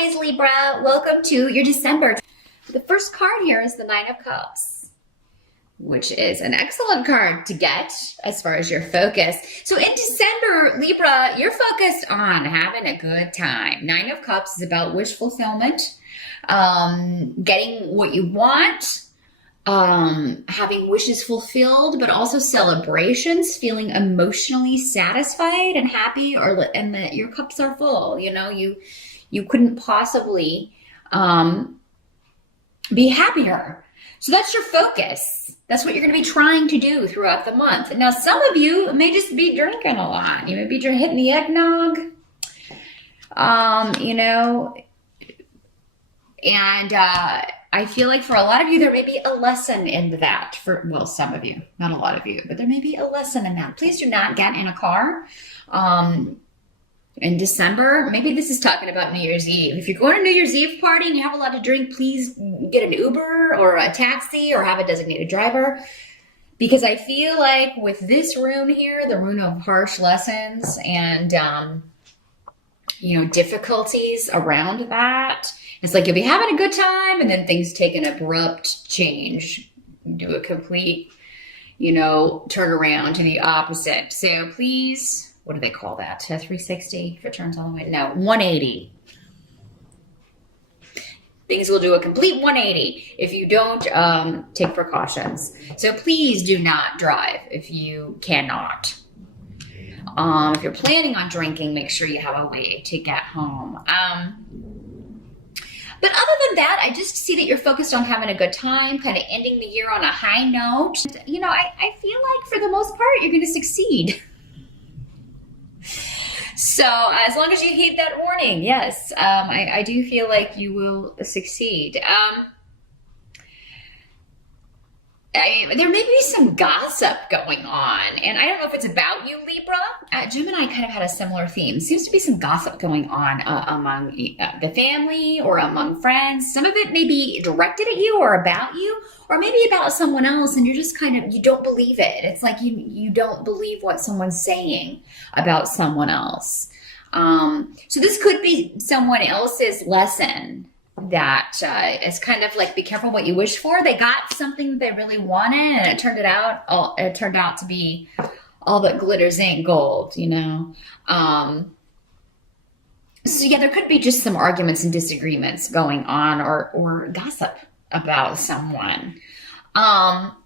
Always, Libra, welcome to your December. The first card here is the Nine of Cups, which is an excellent card to get as far as your focus. So in December, Libra, you're focused on having a good time. Nine of Cups is about wish fulfillment, getting what you want, having wishes fulfilled, but also celebrations, feeling emotionally satisfied and happy, and that your cups are full. You know, you couldn't possibly be happier. So that's your focus. That's what you're going to be trying to do throughout the month. Now, some of you may just be drinking a lot. You may be hitting the eggnog, and I feel like for a lot of you, there may be a lesson in that. Well, some of you, not a lot of you, but there may be a lesson in that. Please do not get in a car in December. Maybe this is talking about New Year's Eve. If you're going to New Year's Eve party and you have a lot to drink, please get an Uber or a taxi or have a designated driver. Because I feel like with this rune here, the rune of harsh lessons and, difficulties around that, it's like you'll be having a good time and then things take an abrupt change, do a complete, turn around to the opposite. So please, what do they call that? A 360 if it turns all the way? No, 180. Things will do a complete 180 if you don't take precautions. So please do not drive if you cannot. If you're planning on drinking, make sure you have a way to get home. But other than that, I just see that you're focused on having a good time, kind of ending the year on a high note. I feel like for the most part, you're going to succeed. So as long as you heed that warning, yes, I do feel like you will succeed. There may be some gossip going on, and I don't know if it's about you, Libra. Gemini kind of had a similar theme. Seems to be some gossip going on among the family or among friends. Some of it may be directed at you or about you, or maybe about someone else, and you're just you don't believe it. It's like you don't believe what someone's saying about someone else. So this could be someone else's lesson that is kind of like, be careful what you wish for. They got something they really wanted, and it turned out to be all that glitters ain't gold, So yeah, there could be just some arguments and disagreements going on, or gossip about someone. Now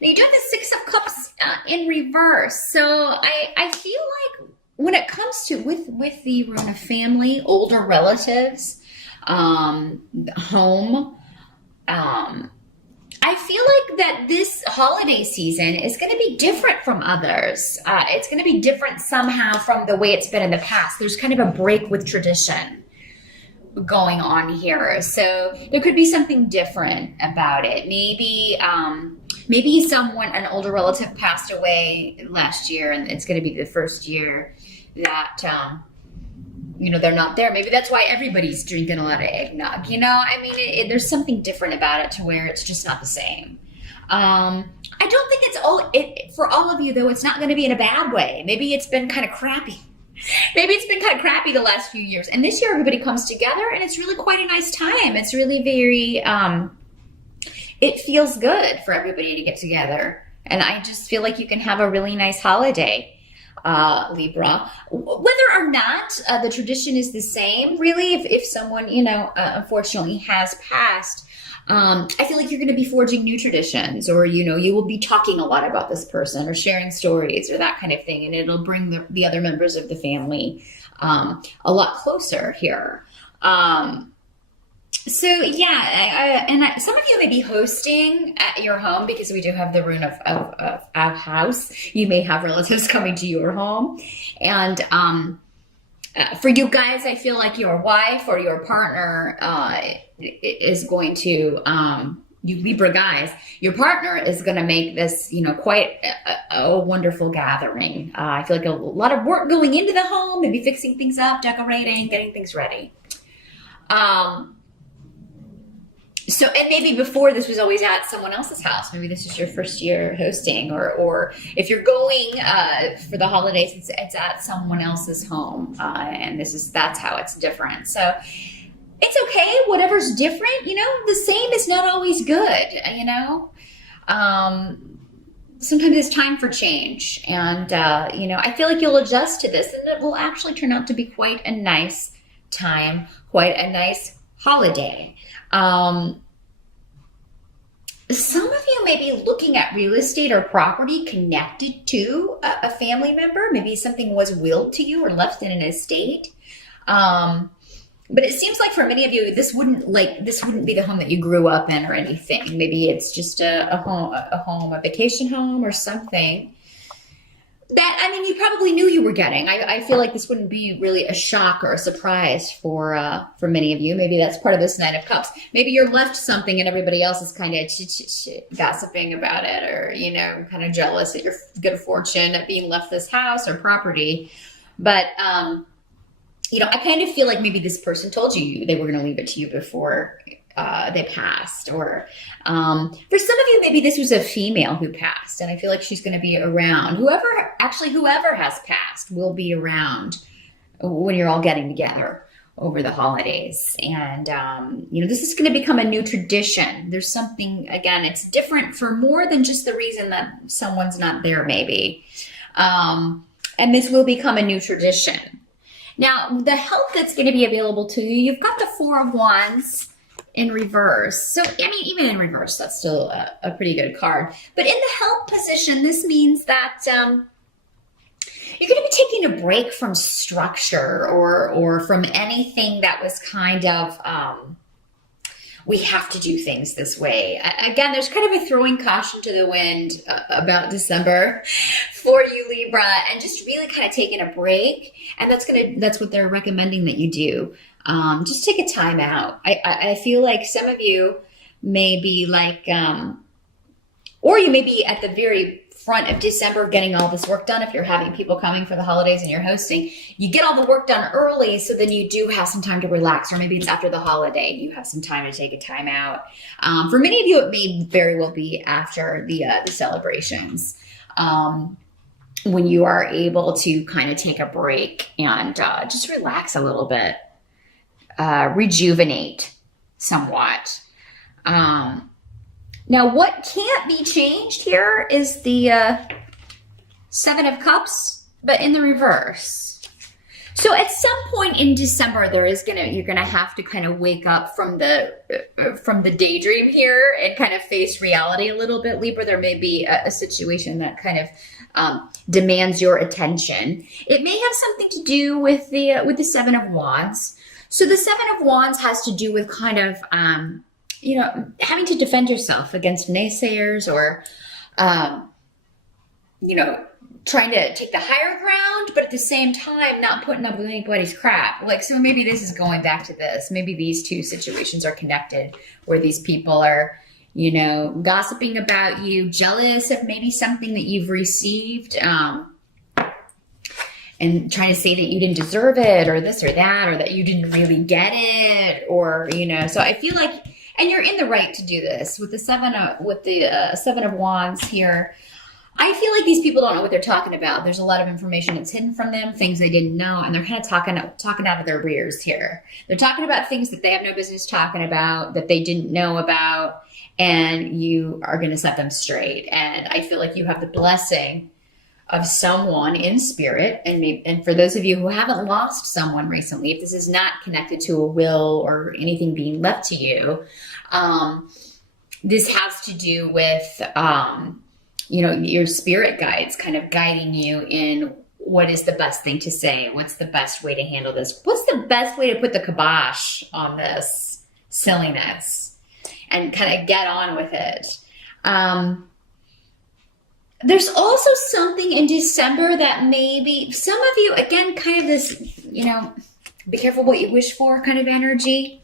you do have the Six of Cups in reverse. So I feel like when it comes to with the rune of family, older relatives, home, I feel like that this holiday season is going to be different from others. It's going to be different somehow from the way it's been in the past. There's kind of a break with tradition going on here. So there could be something different about it. Maybe an older relative passed away last year, and it's going to be the first year that, they're not there. Maybe that's why everybody's drinking a lot of eggnog. There's something different about it to where it's just not the same. I don't think for all of you, though, it's not going to be in a bad way. Maybe it's been kind of crappy. The last few years. And this year, everybody comes together, and it's really quite a nice time. It's really very, it feels good for everybody to get together. And I just feel like you can have a really nice holiday. Libra, whether or not the tradition is the same, really, if someone, unfortunately has passed, I feel like you're going to be forging new traditions, or, you will be talking a lot about this person or sharing stories or that kind of thing. And it'll bring the other members of the family a lot closer here. So yeah, some of you may be hosting at your home, because we do have the rune of house. You may have relatives coming to your home, and for you guys, I feel like your wife or your partner is going to, you Libra guys, your partner is going to make this, quite a wonderful gathering. I feel like a lot of work going into the home, maybe fixing things up, decorating, getting things ready. So, and maybe before this was always at someone else's house. Maybe this is your first year hosting, or if you're going for the holidays, it's at someone else's home, and that's how it's different. So it's okay. Whatever's different, the same is not always good, Sometimes it's time for change. And, I feel like you'll adjust to this and it will actually turn out to be quite a nice time, quite a nice holiday. Some of you may be looking at real estate or property connected to a family member. Maybe something was willed to you or left in an estate. But it seems like for many of you, this wouldn't be the home that you grew up in or anything. Maybe it's just a vacation home or something that, you probably knew you were getting. I feel like this wouldn't be really a shock or a surprise for many of you. Maybe that's part of this Nine of Cups. Maybe you're left something and everybody else is kind of gossiping about it, or, kind of jealous at your good fortune at being left this house or property. But, I kind of feel like maybe this person told you they were going to leave it to you before they passed. Or for some of you, maybe this was a female who passed, and I feel like she's going to be around. Whoever has passed will be around when you're all getting together over the holidays. And, this is going to become a new tradition. There's something, again, it's different for more than just the reason that someone's not there, maybe. And this will become a new tradition. Now, the help that's going to be available to you, you've got the Four of Wands in reverse. So, even in reverse, that's still a pretty good card. But in the help position, this means that you're going to be taking a break from structure or from anything that was kind of, we have to do things this way. Again, there's kind of a throwing caution to the wind about December for you, Libra, and just really kind of taking a break. And that's what they're recommending that you do. Just take a time out. I feel like some of you may be like, or you may be at the very front of December getting all this work done. If you're having people coming for the holidays and you're hosting, you get all the work done early, so then you do have some time to relax. Or maybe it's after the holiday, you have some time to take a time out. For many of you, it may very well be after the celebrations, when you are able to kind of take a break and just relax a little bit, rejuvenate somewhat. Now, what can't be changed here is the Seven of Cups, but in the reverse. So at some point in December, you're gonna have to kind of wake up from the daydream here and kind of face reality a little bit, Libra. There may be a situation that kind of demands your attention. It may have something to do with the Seven of Wands. So the Seven of Wands has to do with kind of having to defend yourself against naysayers, or, trying to take the higher ground, but at the same time, not putting up with anybody's crap. So maybe this is going back to this. Maybe these two situations are connected, where these people are, gossiping about you, jealous of maybe something that you've received, and trying to say that you didn't deserve it, or this or that, or that you didn't really get it, or, so I feel like, and you're in the right to do this with the Seven of Wands here. I feel like these people don't know what they're talking about. There's a lot of information that's hidden from them, things they didn't know, and they're kind of talking out of their rears here. They're talking about things that they have no business talking about, that they didn't know about, and you are going to set them straight. And I feel like you have the blessing of someone in spirit. And for those of you who haven't lost someone recently, if this is not connected to a will or anything being left to you, this has to do with, your spirit guides kind of guiding you in what is the best thing to say. What's the best way to handle this? What's the best way to put the kibosh on this silliness and kind of get on with it? There's also something in December that maybe some of you, again, kind of this, be careful what you wish for kind of energy.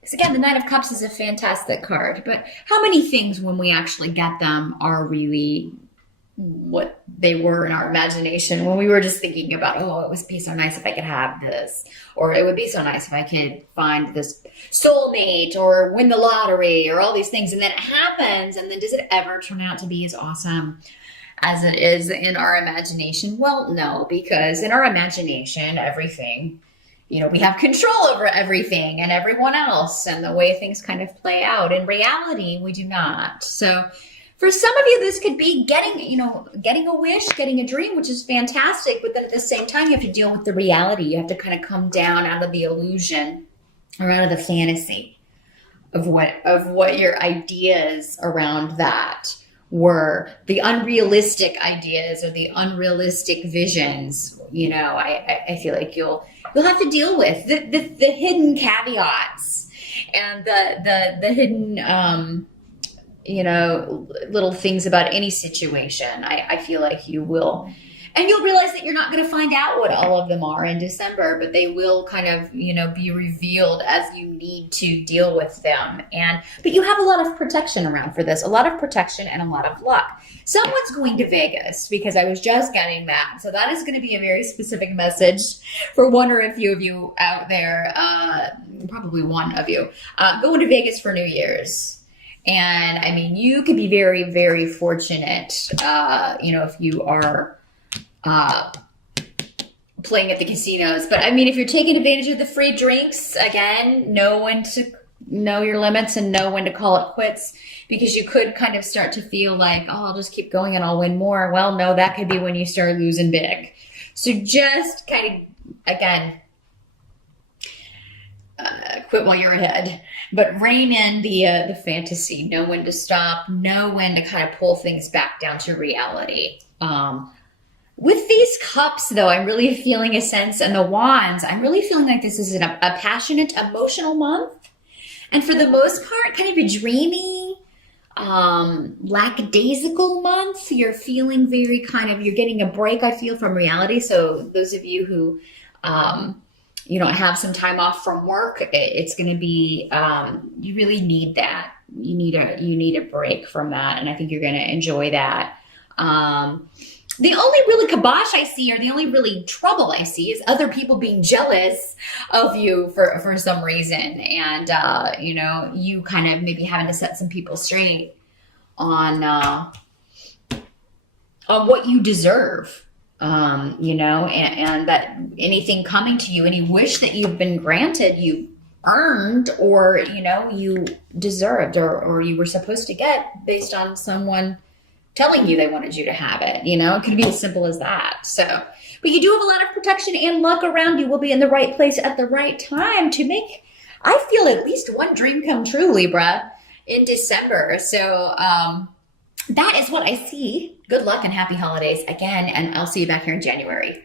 Because again, the Nine of Cups is a fantastic card, but how many things when we actually get them are really what they were in our imagination when we were just thinking about, oh, it would be so nice if I could have this, or it would be so nice if I could find this soulmate or win the lottery or all these things. And then it happens. And then does it ever turn out to be as awesome as it is in our imagination? Well, no, because in our imagination, everything we have control over everything and everyone else and the way things kind of play out. In reality, we do not. So for some of you, this could be getting a wish, getting a dream, which is fantastic. But then at the same time, you have to deal with the reality. You have to kind of come down out of the illusion or out of the fantasy of what your ideas around that were, the unrealistic ideas or the unrealistic visions. I feel like you'll have to deal with the hidden caveats and the hidden little things about any situation. I feel like you will. And you'll realize that you're not going to find out what all of them are in December, but they will kind of, be revealed as you need to deal with them. But you have a lot of protection around for this, a lot of protection and a lot of luck. Someone's going to Vegas, because I was just getting that. So that is going to be a very specific message for one or a few of you out there, probably one of you, going to Vegas for New Year's. And I mean, you could be very, very fortunate, if you are playing at the casinos. But I mean, if you're taking advantage of the free drinks, again, know when to know your limits and know when to call it quits, because you could kind of start to feel like, oh, I'll just keep going and I'll win more. Well, no, that could be when you start losing big. So just kind of, again, quit while you're ahead, but rein in the fantasy. Know when to stop. Know when to kind of pull things back down to reality. With these cups, though, I'm really feeling a sense, and the wands, I'm really feeling like this is a passionate, emotional month. And for the most part, kind of a dreamy, lackadaisical month. You're feeling very you're getting a break, I feel, from reality. So those of you who, have some time off from work, it's going to be, you really need that. You need a break from that. And I think you're going to enjoy that. The only really kibosh I see, or the only really trouble I see, is other people being jealous of you for some reason. And, you kind of maybe having to set some people straight on what you deserve, and that anything coming to you, any wish that you've been granted, you earned, or, you deserved, or you were supposed to get based on someone telling you they wanted you to have it. It could be as simple as that. So, but you do have a lot of protection and luck around you. Will be in the right place at the right time to make, I feel, at least one dream come true, Libra, in December. So that is what I see. Good luck and happy holidays again, and I'll see you back here in January.